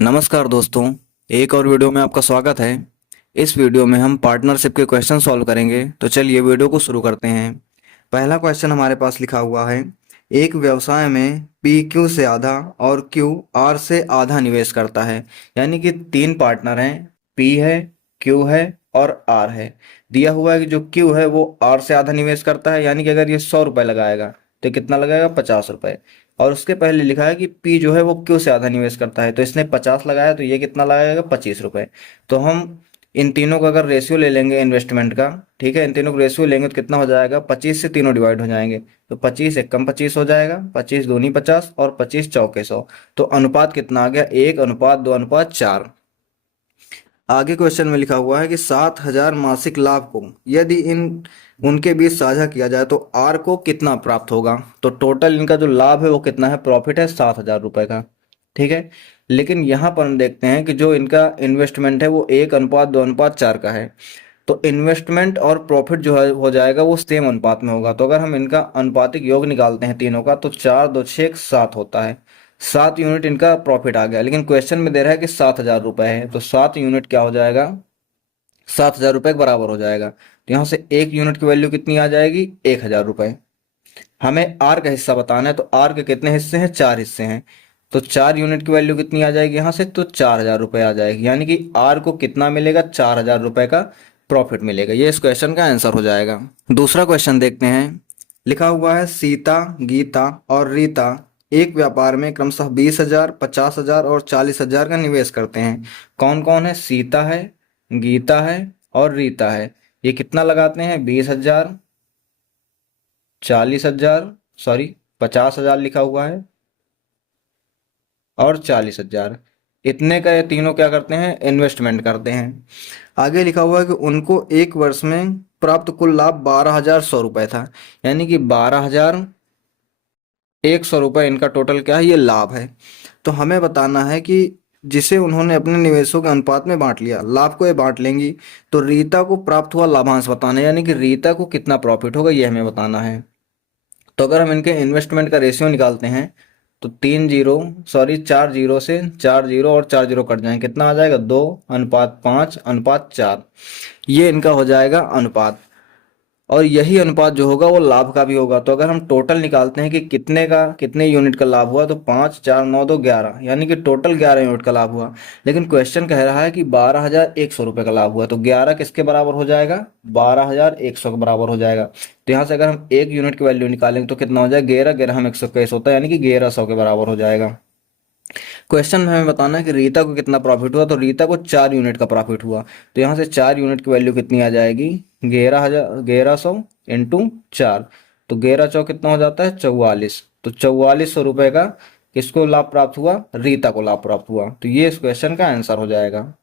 नमस्कार दोस्तों, एक और वीडियो में आपका स्वागत है। इस वीडियो में हम पार्टनरशिप के क्वेश्चन सॉल्व करेंगे। तो चलिए वीडियो को शुरू करते हैं। पहला क्वेश्चन हमारे पास लिखा हुआ है, एक व्यवसाय में पी क्यू से आधा और क्यू आर से आधा निवेश करता है। यानी कि तीन पार्टनर हैं, पी है, क्यू है और आर है। दिया हुआ है कि जो क्यू है वो आर से आधा निवेश करता है, यानी कि अगर ये 100 रुपये लगाएगा तो कितना लगाएगा, 50 रुपये। और उसके पहले लिखा है कि पी जो है वो क्यू से आधा निवेश करता है, तो इसने 50 लगाया तो ये कितना लगाएगा, 25 रुपये। तो हम इन तीनों का अगर रेशियो ले लेंगे इन्वेस्टमेंट का, ठीक है, इन तीनों का रेशियो लेंगे तो कितना हो जाएगा, 25 से तीनों डिवाइड हो जाएंगे। तो 25 एक कम 25 हो जाएगा, 25 दूनी 50 और 25 चौके 100। तो अनुपात कितना आ गया, 1:2:4। आगे क्वेश्चन में लिखा हुआ है कि 7,000 मासिक लाभ को यदि इन उनके बीच साझा किया जाए तो आर को कितना प्राप्त होगा। तो टोटल इनका जो लाभ है वो कितना है, प्रॉफिट है 7,000 रुपए का, ठीक है। लेकिन यहाँ पर हम देखते हैं कि जो इनका इन्वेस्टमेंट है वो 1:2:4 का है। तो इन्वेस्टमेंट और प्रॉफिट जो है हो जाएगा वो सेम अनुपात में होगा। तो अगर हम इनका अनुपातिक योग निकालते हैं तीनों का, तो 4 2 6 7 होता है। 7 यूनिट इनका प्रॉफिट आ गया, लेकिन क्वेश्चन में दे रहा है कि 7,000 रुपए है, तो 7 यूनिट क्या हो जाएगा, 7,000 रुपए के बराबर हो जाएगा। तो यहाँ से 1 यूनिट की वैल्यू कितनी आ जाएगी, 1,000 रुपए। हमें आर का हिस्सा बताना है, तो आर के कितने हिस्से हैं, 4 हिस्से हैं। तो 4 यूनिट की वैल्यू कितनी आ जाएगी यहाँ से, तो 4,000 रुपए आ जाएगी। यानी कि आर को कितना मिलेगा, 4,000 रुपए का प्रॉफिट मिलेगा। ये इस क्वेश्चन का आंसर हो जाएगा। दूसरा क्वेश्चन देखते हैं। लिखा हुआ है, सीता, गीता और रीता एक व्यापार में क्रमशः 20,000, 50,000 और 40,000 का निवेश करते हैं। कौन कौन है, सीता है, गीता है और रीता है। ये कितना लगाते हैं, 20,000, 40,000, सॉरी 50,000 लिखा हुआ है और 40,000। इतने का ये तीनों क्या करते हैं, इन्वेस्टमेंट करते हैं। आगे लिखा हुआ है कि उनको एक वर्ष में प्राप्त कुल लाभ 12,100 रुपए था। यानी कि 12,100 रुपए इनका टोटल क्या है, ये लाभ है। तो हमें बताना है कि जिसे उन्होंने अपने निवेशों के अनुपात में बांट लिया, लाभ को ये बांट लेंगी। तो रीता को प्राप्त हुआ लाभांश बताना है, यानी कि रीता को कितना प्रॉफिट होगा ये हमें बताना है। तो अगर हम इनके इन्वेस्टमेंट का रेशियो निकालते हैं, तो 4 जीरो से 4 जीरो और 4 जीरो कट जाएंगे, कितना आ जाएगा, 2:5:4। ये इनका हो जाएगा अनुपात। और यही अनुपात जो होगा वो लाभ का भी होगा। तो अगर हम टोटल निकालते हैं कि कितने यूनिट का लाभ हुआ, तो 5 4 9 2 11, यानी कि टोटल 11 यूनिट का लाभ हुआ। लेकिन क्वेश्चन कह रहा है कि 12,100 रुपये का लाभ हुआ, तो 11 किसके बराबर हो जाएगा, 12,100 के बराबर हो जाएगा। तो यहाँ से अगर हम 1 यूनिट की वैल्यू निकालेंगे तो कितना हो जाएगा, 11 11 हम 121 होता है, यानी कि 1100 के बराबर हो जाएगा। क्वेश्चन में हमें बताना है कि रीता को कितना प्रॉफिट हुआ, तो रीता को 4 यूनिट का प्रॉफिट हुआ। तो यहाँ से 4 यूनिट की वैल्यू कितनी आ जाएगी, 11,100 × 4। तो 11 चौ कितना हो जाता है, 44। तो 4400 रुपये का किसको लाभ प्राप्त हुआ, रीता को लाभ प्राप्त हुआ। तो ये इस क्वेश्चन का आंसर हो जाएगा।